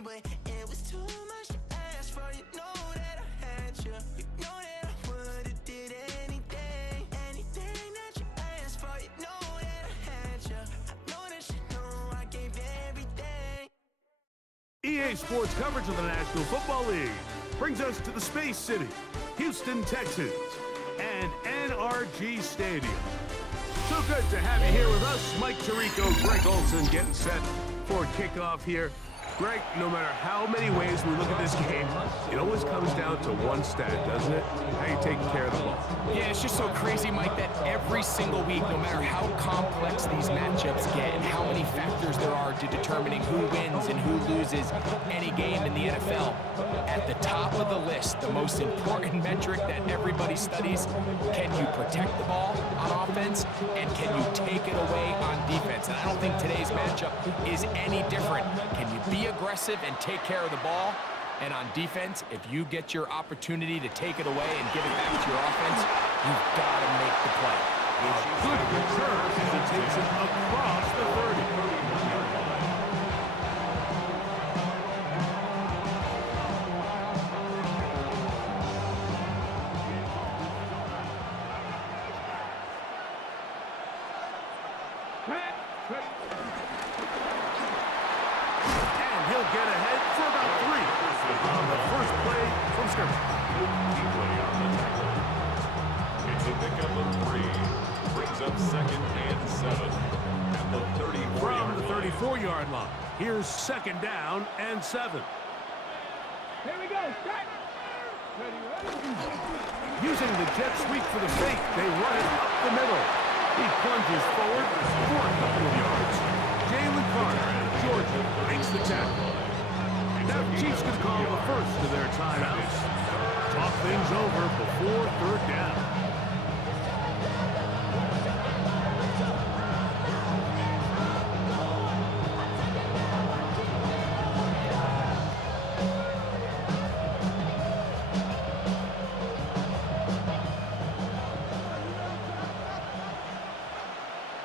But it was too much to ask for. You know that I had you. You know that I would've did anything that you asked for. You know that I had you. I know that you know I gave everything. EA Sports coverage of the National Football League brings us to the Space City, Houston, Texas, and NRG Stadium. So good to have you here with us. Mike Tirico, Greg Olson getting set for kickoff here. Greg, no matter how many ways we look at this game, it always comes down to one stat, doesn't it? How you taking care of the ball. Yeah, it's just so crazy, Mike, that every single week, no matter how complex these matchups get and how many factors there are to determining who wins and who loses any game in the NFL, at the top of the list, the most important metric that everybody studies, can you protect the ball on offense and can you take it away on defense? And I don't think today's matchup is any different. Can you be aggressive and take care of the ball? And on defense, if you get your opportunity to take it away and give it back to your offense, you've got to make the play. A good return as he takes it across the 30. Get ahead for about 3 on the first play from scrimmage. It's a pickup of 3. Brings up 2nd and 7 at the 34-yard From the line. 34-yard line. Here's 2nd down and 7. Here we go. Start. Using the jet sweep for the fake, they run it up the middle. He plunges forward for a couple of yards. Jalen Carter, Georgia, makes the tackle. Now Chiefs can call the first of their timeouts. Talk things over before 3rd down.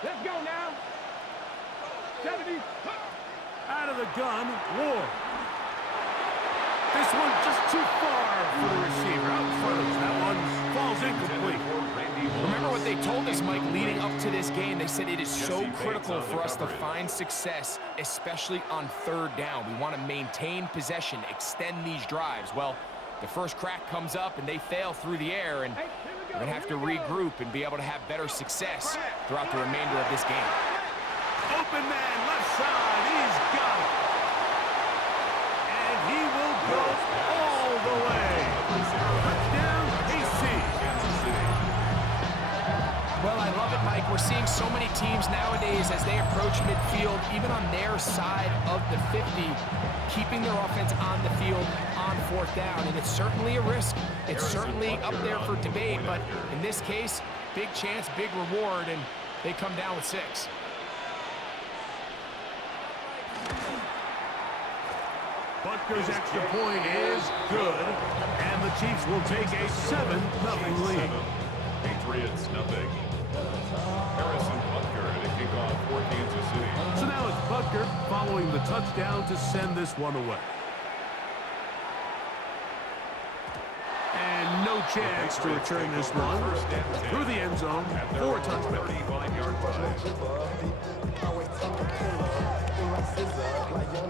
Let's go now. 70. Out of the gun, Ward. This one just too far for the receiver. Out front of that one falls incomplete. Remember what they told us, Mike, leading up to this game. They said it is so critical for us to find success, especially on 3rd down. We want to maintain possession, extend these drives. Well, the first crack comes up and they fail through the air, and we're going to have to regroup and be able to have better success throughout the remainder of this game. Open man, left side, he's got it. And he will go all the way. Touchdown, KC. Well, I love it, Mike. We're seeing so many teams nowadays as they approach midfield, even on their side of the 50, keeping their offense on the field on 4th down. And it's certainly a risk. It's certainly up there for debate. But in this case, big chance, big reward, and they come down with 6. Butker's extra point is good, and the Chiefs will take a 7-0 lead. Patriots, nothing. Harrison Butker to kick off for Kansas City. So now it's Butker following the touchdown to send this one away. And no chance to return this one through the end zone for a touchback. 35-yard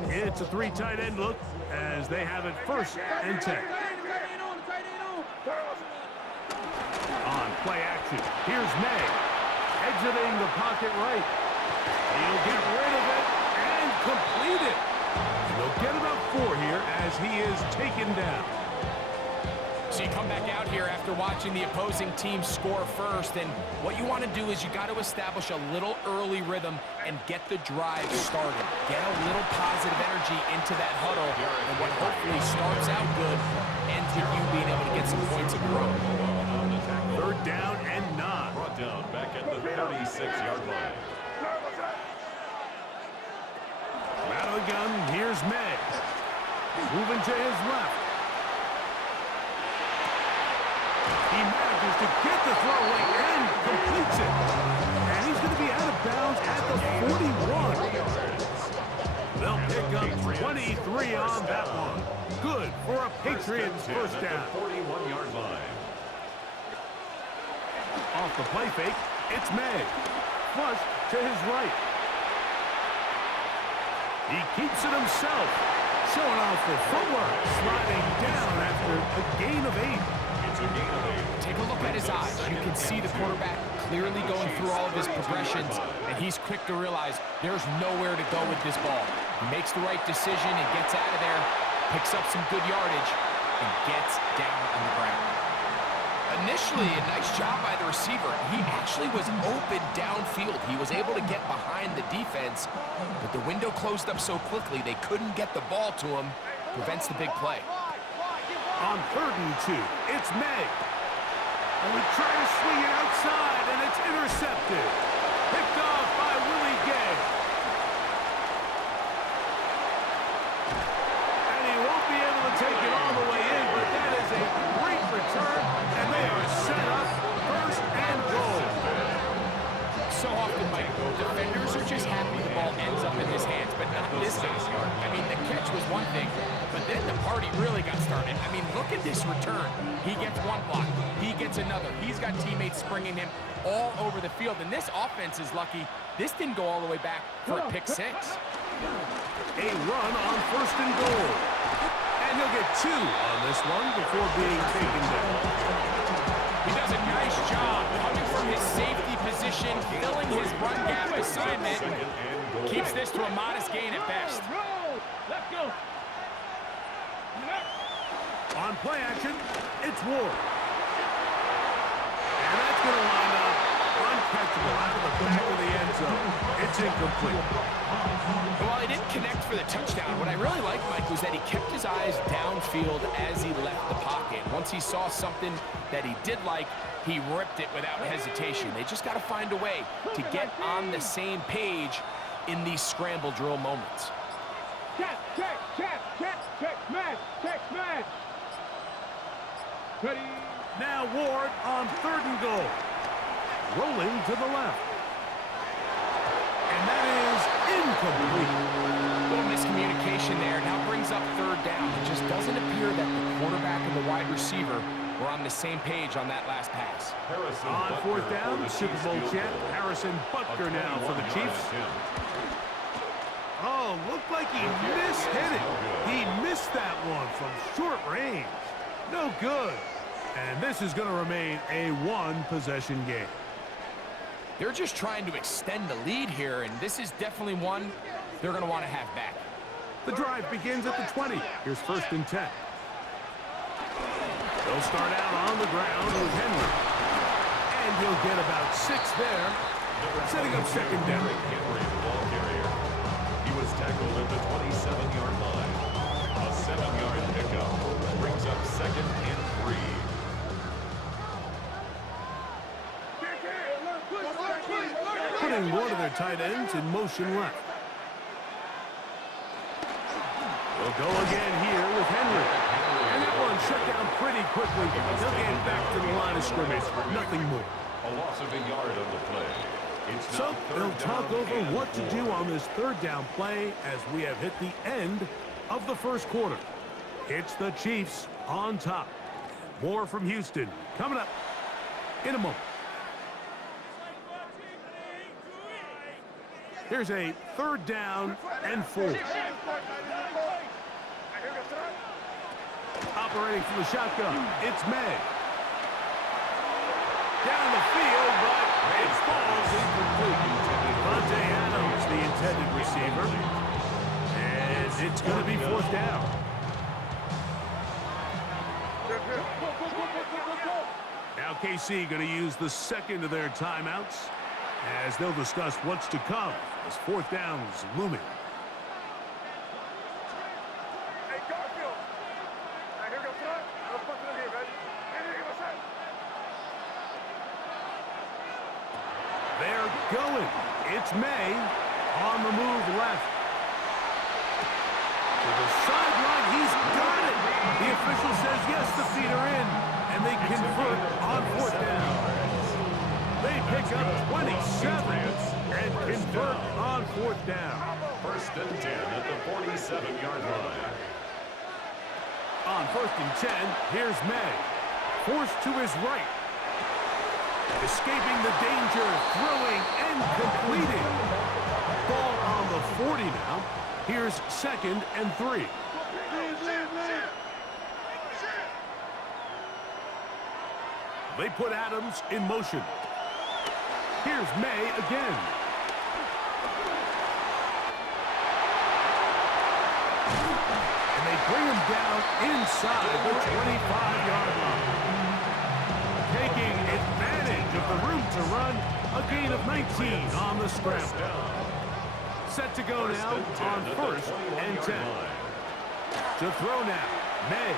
It's a 3 tight end look as they have it 1st and 10. On play action, here's May, exiting the pocket right. He'll get rid of it and complete it. And he'll get about 4 here as he is taken down. So you come back out here after watching the opposing team score first, and what you want to do is you got to establish a little early rhythm and get the drive started. Get a little positive energy into that huddle, and what hopefully starts out good ends with you being able to get some points of your own. 3rd down and 9. Brought down back at the 36-yard line. Out of the gun, here's May. Moving to his left. He manages to get the throw away and completes it. And he's going to be out of bounds at the 41. They'll pick up 23 on that one. Good for a Patriots first down. 41-yard line. Off the play fake, it's May. Flush to his right. He keeps it himself. Showing off the footwork. Sliding down after a gain of 8. It's a gain of 8. Take a look at his eyes. You can see the quarterback clearly going through all of his progressions, and he's quick to realize there's nowhere to go with this ball. He makes the right decision and gets out of there, picks up some good yardage, and gets down on the ground. Initially, a nice job by the receiver. He actually was open downfield. He was able to get behind the defense, but the window closed up so quickly they couldn't get the ball to him. Prevents the big play. On 3rd and 2, it's May. And we try to swing it outside, and it's intercepted. Picked off by Willie Gay. And he won't be able to take it all the way in, but that is a great return, and they are set up 1st and goal. So often, Mike, defenders are just happy the ball ends up in his hands, but not this time. I mean, the catch was one thing, but then the party really got started. I mean, look at this return. He gets one block. He gets another. He's got teammates springing him all over the field, and this offense is lucky. This didn't go all the way back for a pick 6. A run on 1st and goal. And he'll get 2 on this one before being taken down. He does a nice job coming from his safety position, filling his run gap assignment. Keeps this to a modest gain at best. Let's go. On play action, it's Ward. And that's going to line up uncatchable out of the back of the end zone. It's incomplete. While he didn't connect for the touchdown, what I really liked, Mike, was that he kept his eyes downfield as he left the pocket. Once he saw something that he did like, he ripped it without hesitation. They just got to find a way to get on the same page in these scramble drill moments. Check, man. Ready. Now Ward on 3rd and goal. Rolling to the left. And that is incomplete. Little miscommunication there. Now brings up 3rd down. It just doesn't appear that the quarterback and the wide receiver were on the same page on that last pass. On 4th down, Super Bowl champ Harrison Butker now for the Chiefs. Oh, looked like he mishit it. He missed that one from short range. No good. And this is going to remain a 1-possession game. They're just trying to extend the lead here, and this is definitely one they're going to want to have back. The drive begins at the 20. Here's 1st and 10. They'll start out on the ground with Henry. And he'll get about 6 there, setting up 2nd down. Henry, the ball carrier. He was tackled at the 27-yard line. A 7-yard pickup brings up 2nd and 3. Putting one of their tight ends in motion left. They'll go again here with Henry. And that one shut down pretty quickly. They'll get back to the line of scrimmage. Nothing more. A loss of a yard on the play. It's So now 3rd they'll talk down over and what to 4. do on this 3rd down play as we have hit the end of the 1st quarter. It's the Chiefs on top. More from Houston coming up in a moment. Here's a 3rd down and 4. Operating from the shotgun, it's May. Down the field, but it falls incomplete. Devontae Adams, the intended receiver. And it's going to be 4th down. Now KC going to use the 2nd of their timeouts as they'll discuss what's to come as 4th down is looming. They're going. It's May on the move left. To the sideline, he's got it. The official says yes, the feet are in, and they convert on 4th down. They pick up 27 and convert on 4th down. First and 10 at the 47-yard line. On 1st and 10, here's May. Forced to his right. Escaping the danger, throwing and completing. Ball on the 40 now. Here's 2nd and 3. They put Adams in motion. Here's May again. And they bring him down inside the 25-yard line. Taking advantage of the room to run, a gain of 19 on the scramble. Set to go now on 1st and 10. To throw now, May.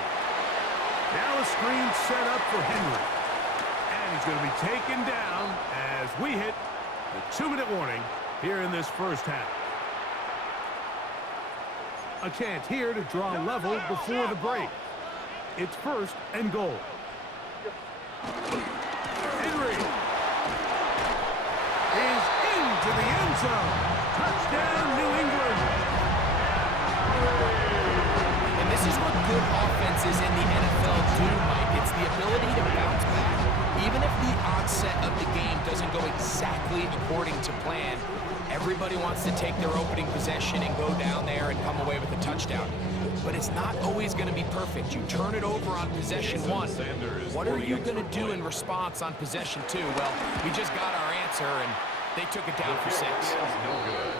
Now a screen set up for Henry. And he's going to be taken down as we hit the 2-minute warning here in this first half. A chance here to draw level before the break. It's 1st and goal. Henry is into the end zone. Touchdown, New England. And this is what good offenses in the NFL do, Mike. It's the ability to bounce back. Even if the onset of the game doesn't go exactly according to plan, everybody wants to take their opening possession and go down there and come away with a touchdown. But it's not always going to be perfect. You turn it over on possession 1. What are you going to do in response on possession 2? Well, we just got our answer, and they took it down for 6. No good.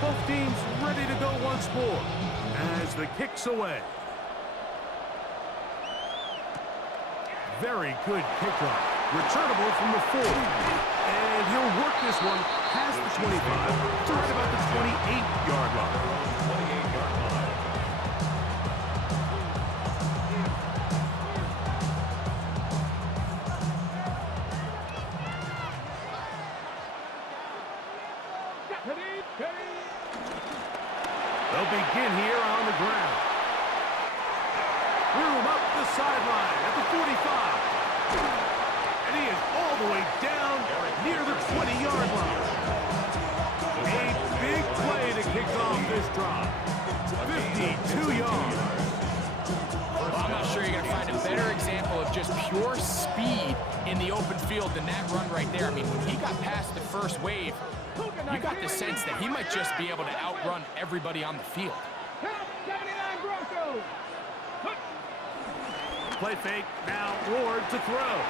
Both teams ready to go once more as the kick's away. Very good kickoff. Returnable from the 4. And he'll work this one past the 25 to right about the 28-yard line. 28-yard line. They'll begin here on the ground. Room up the sideline at the 45. And he is all the way down near the 20-yard line. A big play to kick off this drive. 52 yards. Well, I'm not sure you're going to find a better example of just pure speed in the open field than that run right there. I mean, when he got past the first wave, you got the sense that he might just be able to outrun everybody on the field. Play fake, now Ward to throw.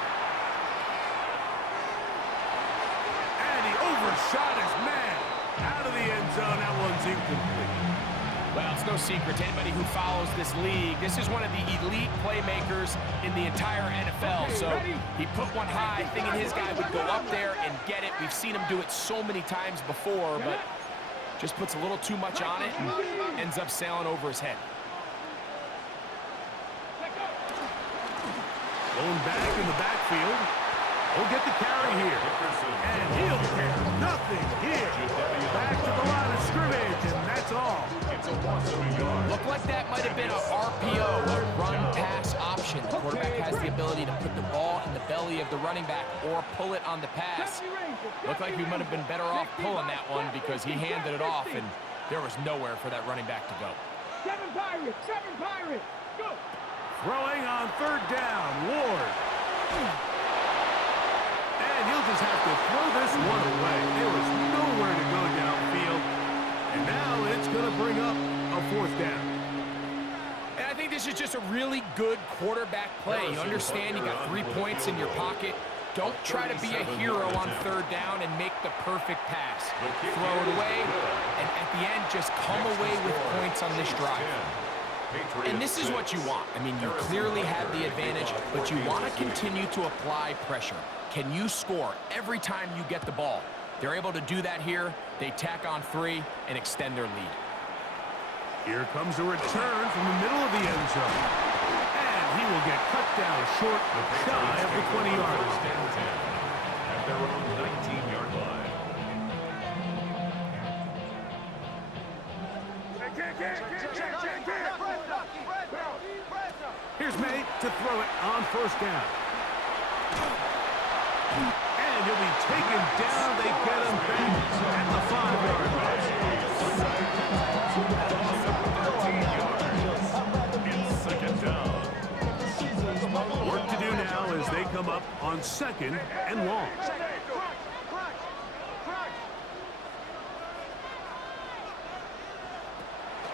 And he overshot his man. Out of the end zone, that one's incomplete. Well, it's no secret to anybody who follows this league. This is one of the elite playmakers in the entire NFL. So he put one high, thinking his guy would go up there and get it. We've seen him do it so many times before, but just puts a little too much on it and ends up sailing over his head. Going back in the backfield. He'll get the carry here. And he'll get nothing here. Back to the line of scrimmage, and that's all. Looked like that might have been a RPO, a run-pass option. The quarterback has the ability to put the ball in the belly of the running back or pull it on the pass. Looked like we might have been better off pulling that one because he handed it off, and there was nowhere for that running back to go. 7 Pirates, go! Throwing on 3rd down, Ward. And he'll just have to throw this one away. There was nowhere to go downfield. And now it's going to bring up a 4th down. And I think this is just a really good quarterback play. You understand you got 3 points in your pocket. Don't try to be a hero on 3rd down and make the perfect pass. Throw it away, and at the end, just come away with points on this drive. And this is what you want. I mean, you clearly have the advantage, but you want to continue to apply pressure. Can you score every time you get the ball? They're able to do that here. They tack on 3 and extend their lead. Here comes a return from the middle of the end zone. And he will get cut down short, shy of the 20-yard line. At their own 19-yard line. Here's May to throw it on first down. And he'll be taken down. They get him back at the 5-yard line. Second down. Work to do now as they come up on second and long.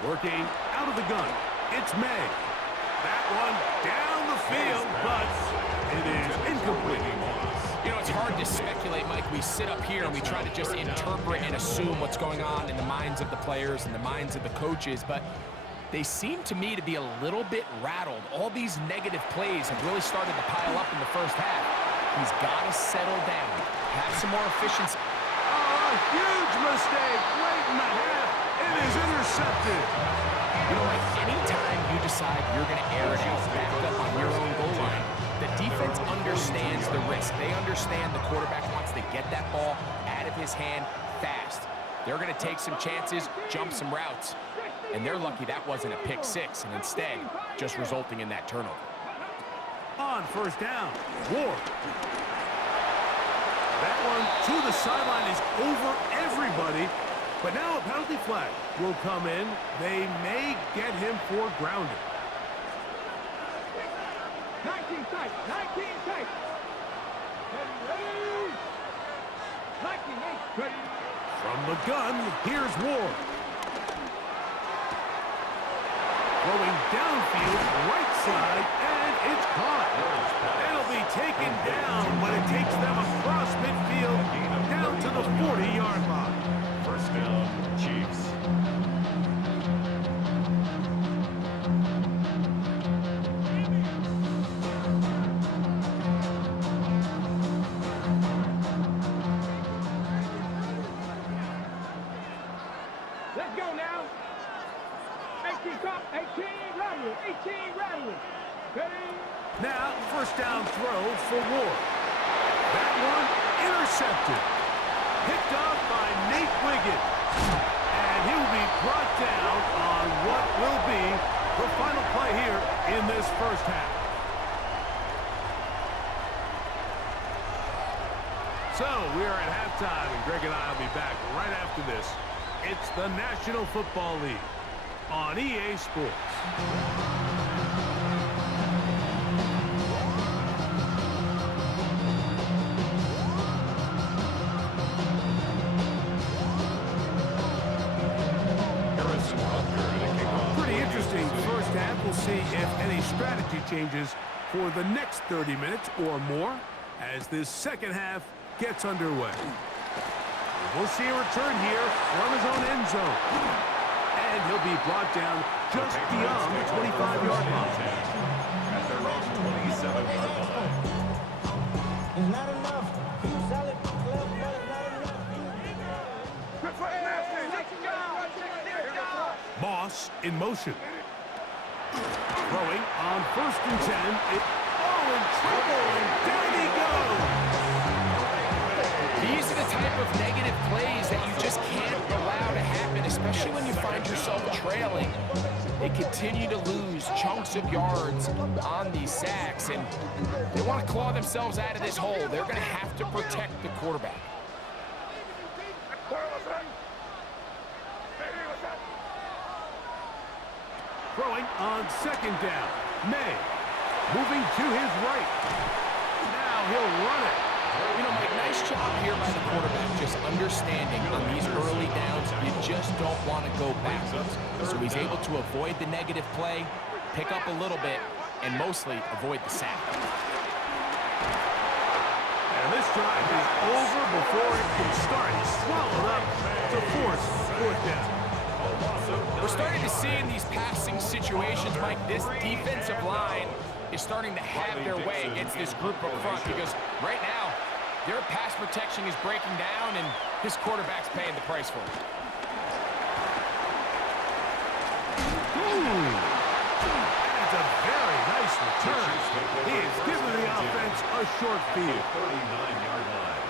Working out of the gun. It's May. That one down the field, but it is incomplete. You know, it's hard to speculate, Mike. We sit up here and we try to just interpret and assume what's going on in the minds of the players and the minds of the coaches, but they seem to me to be a little bit rattled. All these negative plays have really started to pile up in the first half. He's got to settle down, have some more efficiency. Oh, a huge mistake late in the half. It is intercepted. You know, like anytime you decide you're going to air it out back up on your own goal line, the defense understands the risk. They understand the quarterback wants to get that ball out of his hand fast. They're going to take some chances, jump some routes, and they're lucky that wasn't a pick six, and instead just resulting in that turnover. On first down, Ward. That one to the sideline is over everybody. But now a penalty flag will come in. They may get him for grounding. 19 tight, 19 tight. Ready. 19, ready. From the gun, here's Ward. Throwing downfield, right side, and it's caught. It'll be taken down, but it takes them across midfield down to the 40-yard line. First down, Chiefs. Let's go now. 18 top, 18 rattle, 18 rattle. Ready. Now, first down throw for Ward. That one intercepted. Picked off by Nate Wiggins. And he will be brought down on what will be the final play here in this first half. So, we are at halftime, and Greg and I will be back right after this. It's the National Football League on EA Sports. Pretty interesting first half. We'll see if any strategy changes for the next 30 minutes or more as this second half gets underway. We'll see a return here from his own end zone. And he'll be brought down just beyond the 25-yard line. At their own 27-yard line. It's not enough. Keep solid, left, but it's not enough. Moss in motion. Throwing on first and 10. In trouble, and down he goes. These are the type of negative plays that you just can't allow to happen, especially when you find yourself trailing. They continue to lose chunks of yards on these sacks, and they want to claw themselves out of this hole. They're going to have to protect the quarterback. Throwing on second down. May moving to his right. Now he'll run it. You know, Mike, nice job here by the quarterback, just understanding on these early downs, you just don't want to go backwards. So he's able to avoid the negative play, pick up a little bit, and mostly avoid the sack. And this drive is over before it can start. He's swallowed up to force fourth down. We're starting to see in these passing situations, Mike, this defensive line is starting to have their way against this group up front because right now, their pass protection is breaking down and his quarterback's paying the price for it. That's a very nice return. He has given the offense a short field. 39-yard line.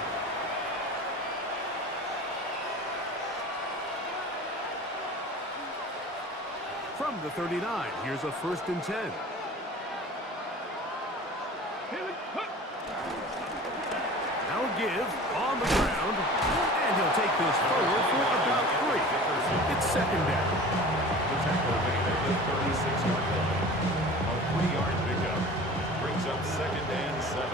From the 39, here's a first and 10. Now a give on the ground, and he'll take this forward for about 3. It's second down. The tackle made at the 36-yard line. A 3-yard pickup brings up second and 7.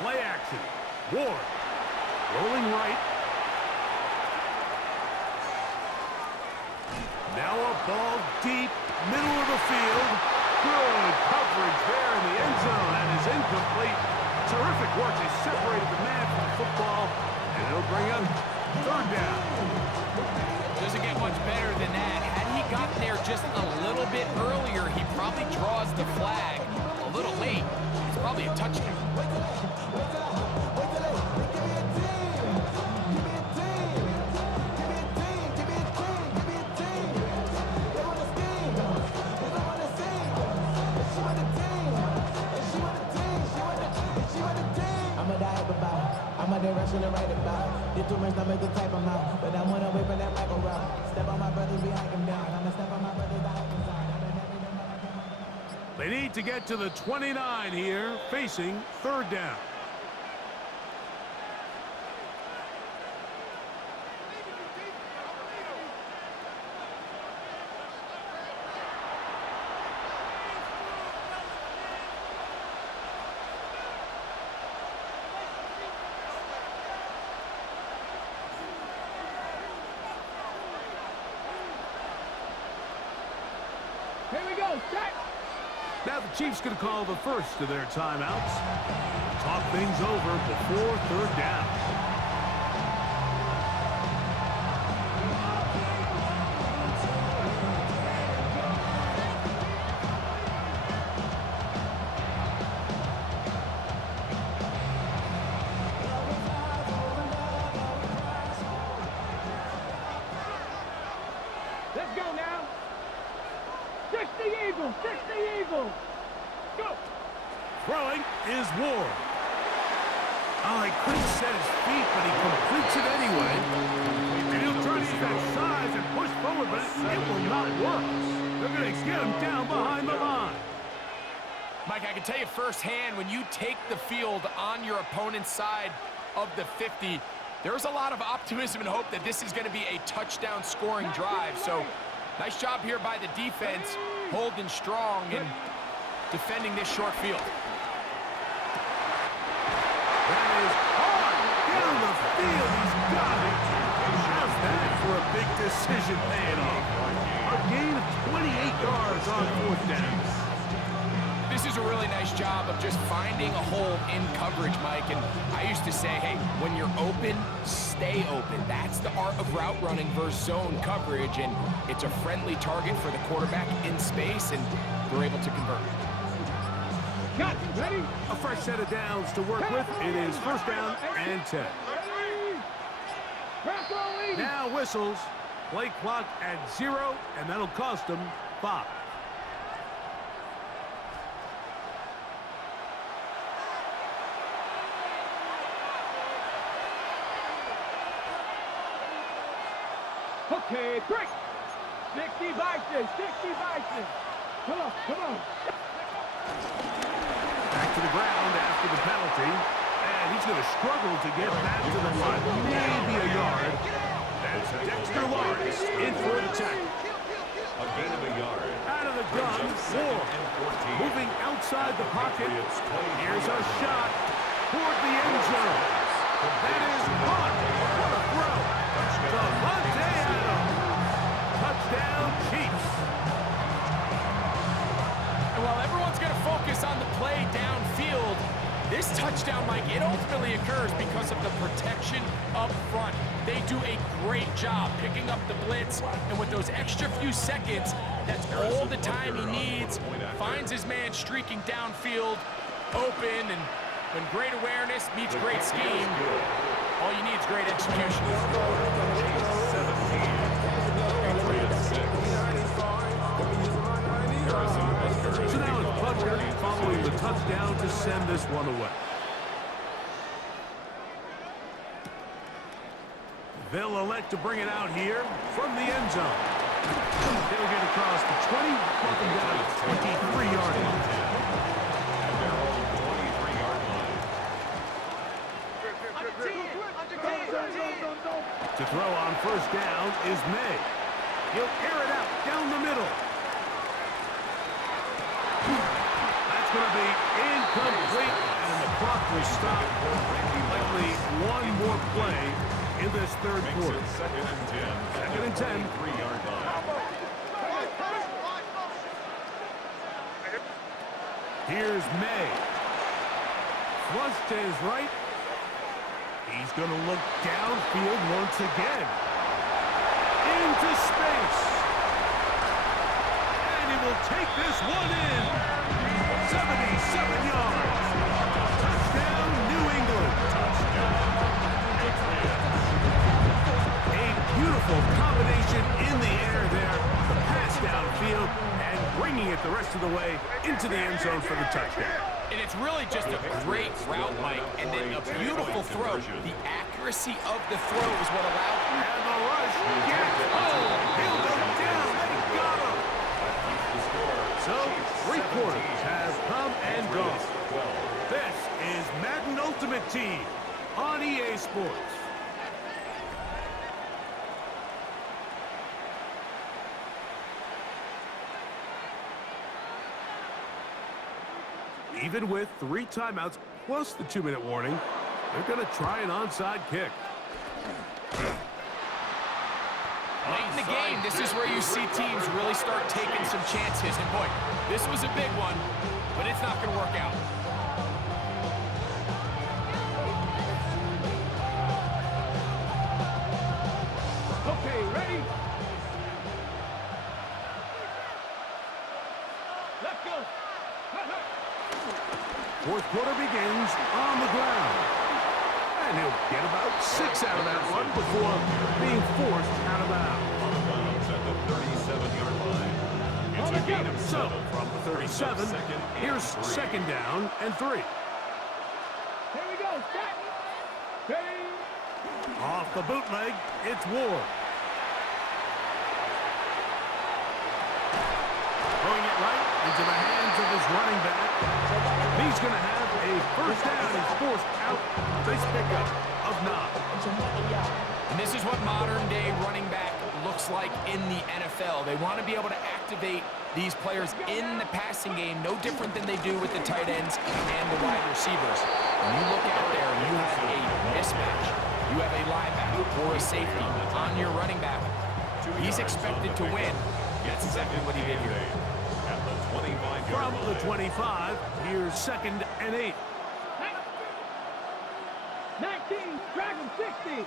Play action. Ward. Rolling right. Now a ball deep, middle of the field. Good coverage there in the end zone, and is incomplete. Terrific work. They separated the man from the football, and it'll bring him third down. Doesn't get much better than that. Had he gotten there just a little bit earlier, he probably draws the flag a little late. It's probably a touchdown. I'm a direction to write about. Did too much, I make the type I'm out. But I wanna wait for that Michael route. Step on my brothers, we hike him down. I'ma step on my brothers, I hike him down. They need to get to the 29 here, facing third down. Here we go, set. Now the Chiefs going to call the first of their timeouts. Talk things over before third down. Let's go now. 60 Eagles, 60 Eagles. Go. Throwing is Ward. Oh, he couldn't set his feet, but he completes it anyway. And he'll try to use that size and push forward, but it will not work. They're going to get him down behind the line. Mike, I can tell you firsthand, when you take the field on your opponent's side of the 50, there's a lot of optimism and hope that this is going to be a touchdown scoring drive. So nice job here by the defense, holding strong and defending this short field. That is hard down the field. He's got it. How's that for a big decision paying off? A gain of 28 yards on fourth down. This is a really nice job of just finding a hole in coverage, Mike. And I used to say, hey, when you're open, stay open. That's the art of route running versus zone coverage. And it's a friendly target for the quarterback in space, and they're able to convert. Got ready. A fresh set of downs to work with. It is first down and 10. Now whistles. Play clock at 0, and that'll cost them 5. Okay, break. 60 Bison, 60 Bison. Come on, come on. Back to the ground after the penalty, and he's going to struggle to get back to the line. Maybe a yard. That's Dexter Lawrence in for the tackle. A gain of a yard. Out of the gun, Ward. Moving outside the pocket. Here's a shot toward the end zone. That is caught. What a throw. Devontae Adams. Touchdown, Chiefs. And while everyone's going to focus on the play downfield, this touchdown, Mike, it ultimately occurs because of the protection up front. They do a great job picking up the blitz, and with those extra few seconds, that's all the time he needs. Finds his man streaking downfield, open, and when great awareness meets great scheme, all you need is great execution. 17. Patriots 6. So now it's Butker following the touchdown to send this one away. They'll elect to bring it out here from the end zone. They'll get across the 20, welcome down to 23-yard line. At their own 23-yard line. To throw on first down is May. He'll air it out down the middle. That's going to be incomplete, and the clock will stop. Likely one more play in this third quarter. Second and 10. Second and 10. 3-yard line. Here's May. Flush to his right. He's going to look downfield once again. Into space. And he will take this one in. 77 yards. Touchdown, New England. A beautiful combination in the air there. The pass downfield and bringing it the rest of the way into the end zone for the touchdown. And it's really just a great route, Mike, and then a beautiful throw. The accuracy of the throw is what allowed him. And the rush gets home. He'll go down. They got him. So, 3 quarters have come and gone. This is Madden Ultimate Team on EA Sports. Even with 3 timeouts plus the 2-minute warning, they're going to try an onside kick. Late in the game, this is where you see teams really start taking some chances. And boy, this was a big one, but it's not going to work out. Okay, ready? Let's go. Fourth quarter begins on the ground. And he'll get about 6 out of that one before being forced out of bounds. On the bounds at the 37-yard line. It's a gain of So, 7. from the 37, here's second down and 3. Here we go. Set. Ready? Off the bootleg, it's Ward. Throwing it right into the hands of his running back. He's going to have a first down. He's forced out. Nice pickup of 9. And this is what modern-day running back looks like in the NFL. They want to be able to activate these players in the passing game, no different than they do with the tight ends and the wide receivers. When you look out there and you have a mismatch, you have a linebacker or a safety on your running back, he's expected to win. That's exactly what he did here. At the 25-yard From line. the 25, here's second and 8. 19, drag him, 60.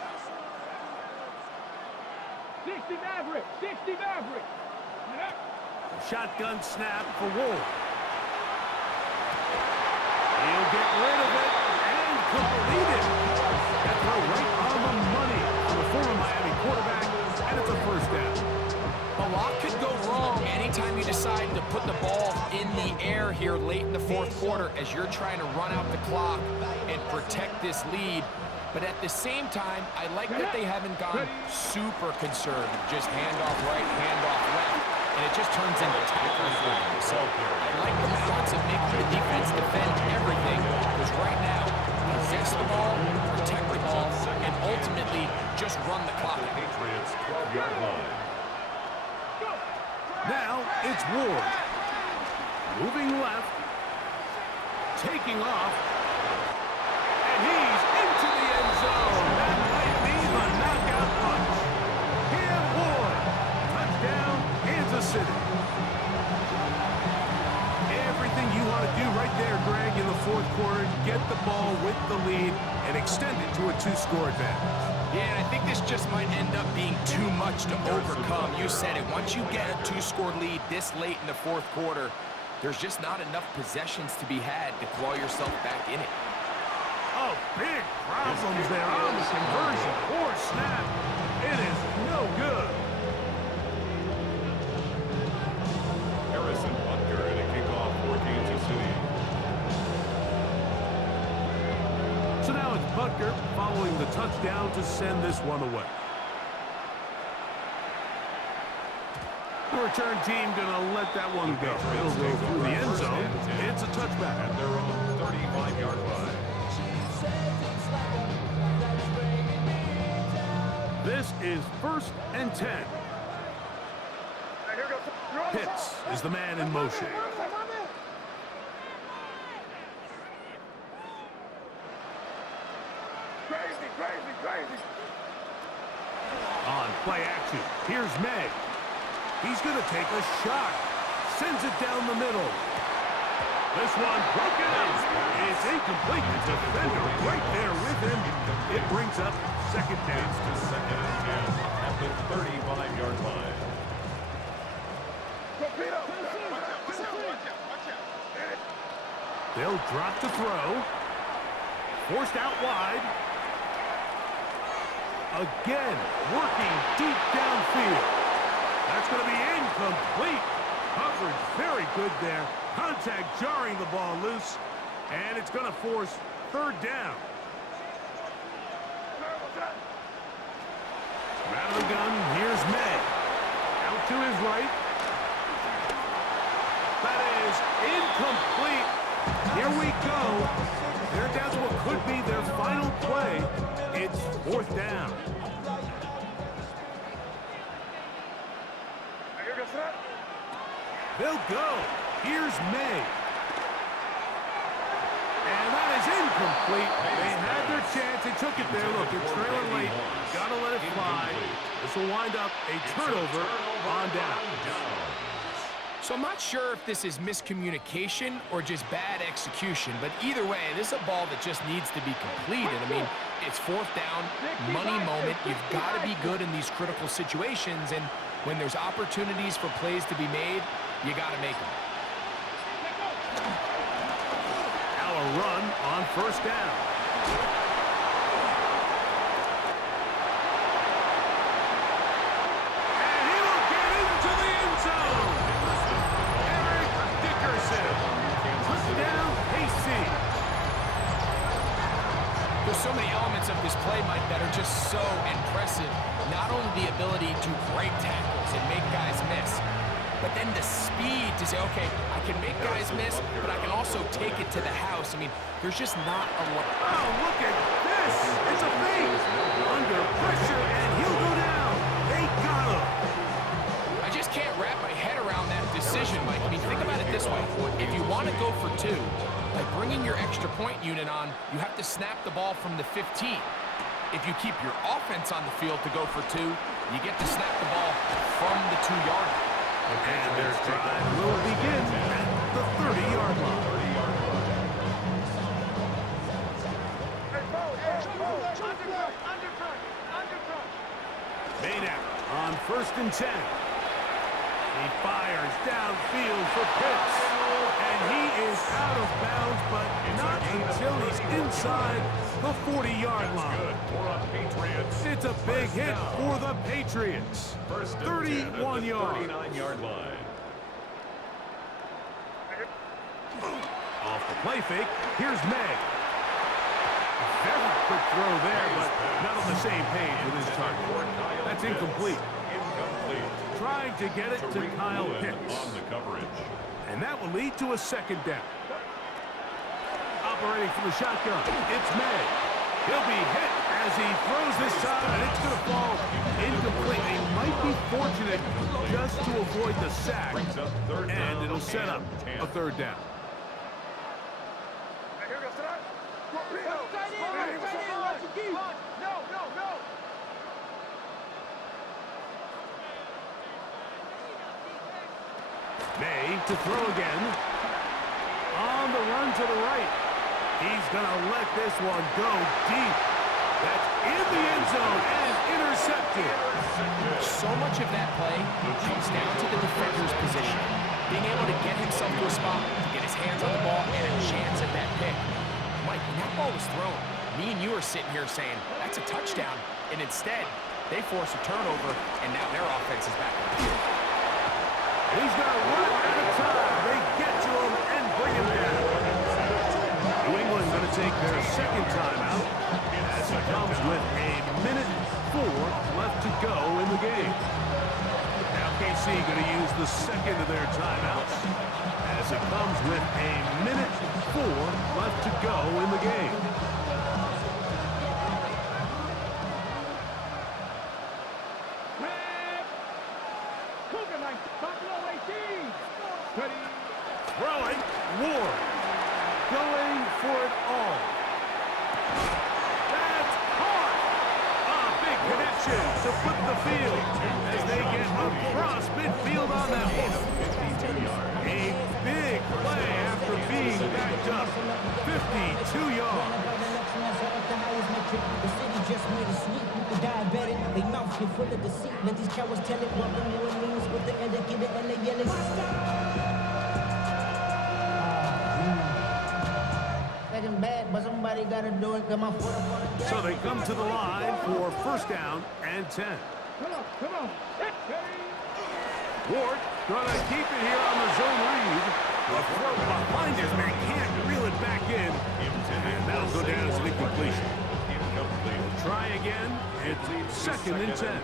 60 Maverick, 60 Maverick. Shotgun snap for Ward. He'll get rid of it and complete it. That throw right on the money for the former Miami quarterback, and it's a first down. A lot could go wrong anytime you decide to put the ball in the air here late in the fourth quarter as you're trying to run out the clock and protect this lead. But at the same time, I like that they haven't gone super conservative. Just handoff right, handoff left, and it just turns into tackling football. So I like the balance of making the defense defend everything, because right now, possess the ball, protect the ball, and ultimately just run the clock. Patriots 12-yard line. Now it's Ward. Moving left. Taking off. And he's into the end zone. That might be the knockout punch. Cam Ward. Touchdown, Kansas City. Everything you want to do right there, Greg, in the fourth quarter. Get the ball with the lead and extend it to a 2-score advantage. Yeah, and I think this just might end up being too much to overcome. You said it. Once you get a 2-score lead this late in the fourth quarter, there's just not enough possessions to be had to claw yourself back in it. Oh, big problems there on the conversion. Poor snap. It is no good. Harrison Butker in a kickoff for Kansas City. So now it's Butker following the touchdown to send this one away. The return team gonna let that one go. It'll go through the end zone. It's a touchback. At their own 35-yard line. This is 1st and 10. Pitts is the man in motion. Crazy. On play action, here's May. He's going to take a shot. Sends it down the middle. This one broken out. It's incomplete. The defender right there with him. It brings up 2nd down. To 2nd and 10 at the 35-yard line. They'll drop to throw. Forced out wide. Again, working deep downfield. That's going to be incomplete. Coverage very good there. Contact jarring the ball loose. And it's going to force 3rd down. Out of the gun, here's May. Out to his right. That is incomplete. Here we go. They're down to what could be their final play. It's 4th down. They'll go. Here's May. And that is incomplete. They had their chance. They took it there. Look, they're trailing late. Got to let it fly. This will wind up a turnover on down. So I'm not sure if this is miscommunication or just bad execution, but either way, this is a ball that just needs to be completed. I mean, it's 4th down, money moment. You've got to be good in these critical situations, and when there's opportunities for plays to be made, you got to make them. Now a run on 1st down. There's so many elements of this play, Mike, that are just so impressive. Not only the ability to break tackles and make guys miss, but then the speed to say, okay, I can make guys miss, but I can also take it to the house. I mean, there's just not a lot. Oh, look at this. It's a fake. Under pressure, and he'll go down. They got him. I just can't wrap my head around that decision, Mike. I mean, think about it this way. If you want to go for 2, by bringing your extra point unit on, you have to snap the ball from the 15. If you keep your offense on the field to go for 2, you get to snap the ball from the 2-yard line. And their drive will begin at the 30-yard line. Maynard on 1st and 10. He fires downfield for Pitts. And he is out of bounds, but not until he's inside the 40-yard line. It's a big hit for the Patriots. 31 yards. 39-yard line. Off the play fake, here's May. Very quick throw there, but not on the same page with his target. That's incomplete. Trying to get it to Kyle Pitts. On the coverage. And that will lead to a 2nd down. Operating from the shotgun, it's May. He'll be hit as he throws this time, and it's going to fall incomplete. They might be fortunate just to avoid the sack, and it'll set up a 3rd down. May to throw again. On the run to the right. He's going to let this one go deep. That's in the end zone and intercepted. So much of that play comes down to the defender's position. Being able to get himself to a spot, to get his hands on the ball, and a chance at that pick. Mike, when that ball was thrown, me and you are sitting here saying, that's a touchdown. And instead, they force a turnover, and now their offense is back on the field. He's got one at a time. They get to him and bring him down. New England going to take their 2nd timeout as it comes with a minute 4 left to go in the game. Now OKC going to use the second of their timeouts as it comes with a minute 4 left to go in the game. Throwing, Ward, going for it all. That's hard. A big connection to flip the field as they get across midfield on that one. A big play after being backed up. 52 yards. The city just made a sweep. People diabetic, they mouth get full of deceit. Let these cowards tell it. Welcome to New Orleans with the etiquette, the LA yelling. Second bad, but somebody gotta do it. Come on, So they come to the line for first down and 10. Come on. Ward gonna keep it here on the zone read. A throw behind his man, can't reel it back in. And that'll go down as an incompletion. We'll try again. It's second and 10.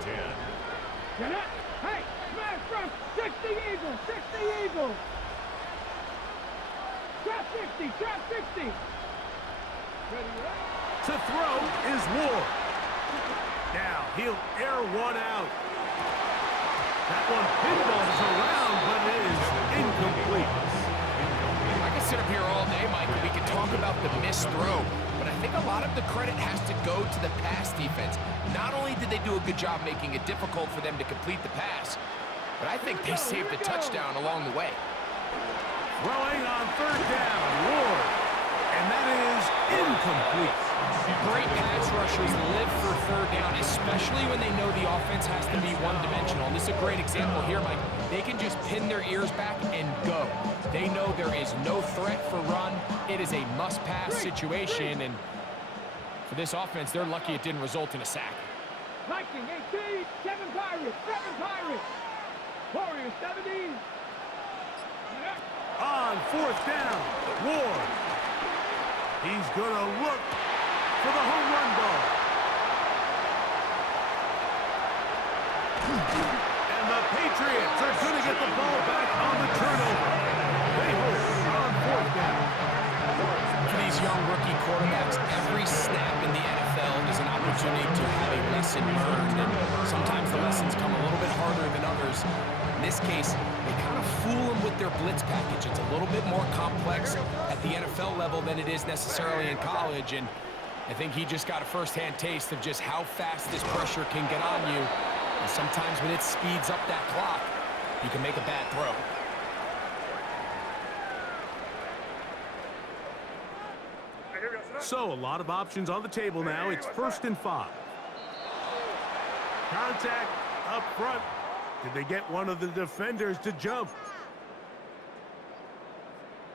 Hey, smash front. 60 Eagles. 60 Eagles. Trap 60. To throw is Ward. Now he'll air one out. That one pinballs around, but it is incomplete. I can sit up here all day, Mike, and we can talk about the missed throw, but I think a lot of the credit has to go to the pass defense. Not only did they do a good job making it difficult for them to complete the pass, but I think they saved the touchdown along the way. Throwing on third down, Ward. And that is incomplete. Great pass rushers live for third down, especially when they know the offense has to be one-dimensional. And this is a great example here, Mike. They can just pin their ears back and go. They know there is no threat for run. It is a must-pass situation, and for this offense, they're lucky it didn't result in a sack. Viking 18, 7 Pirates. Warriors 70. On fourth down, Ward. He's going to look for the home run ball. And the Patriots are going to get the ball back on the turnover. They hold on fourth down. For these young rookie quarterbacks, every snap in the NFL is an opportunity to have a lesson learned, and sometimes the lessons come a little bit harder than others. In this case, they kind of fool them with their blitz package. It's a little bit more complex at the NFL level than it is necessarily in college, and I think he just got a first-hand taste of just how fast this pressure can get on you. And sometimes when it speeds up that clock, you can make a bad throw. So a lot of options on the table now. It's 1st and 5. Contact up front. Did they get one of the defenders to jump?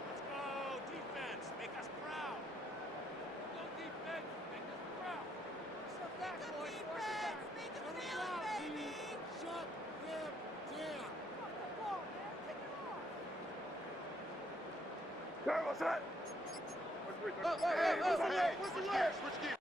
Let's go, defense. Make us proud. Go defense. Make us proud. Shut that, boys. Defense. Make us proud, baby. Shut them down. Fuck the ball, man. Take it off. Carl, what's that? What's the word? Switch gears.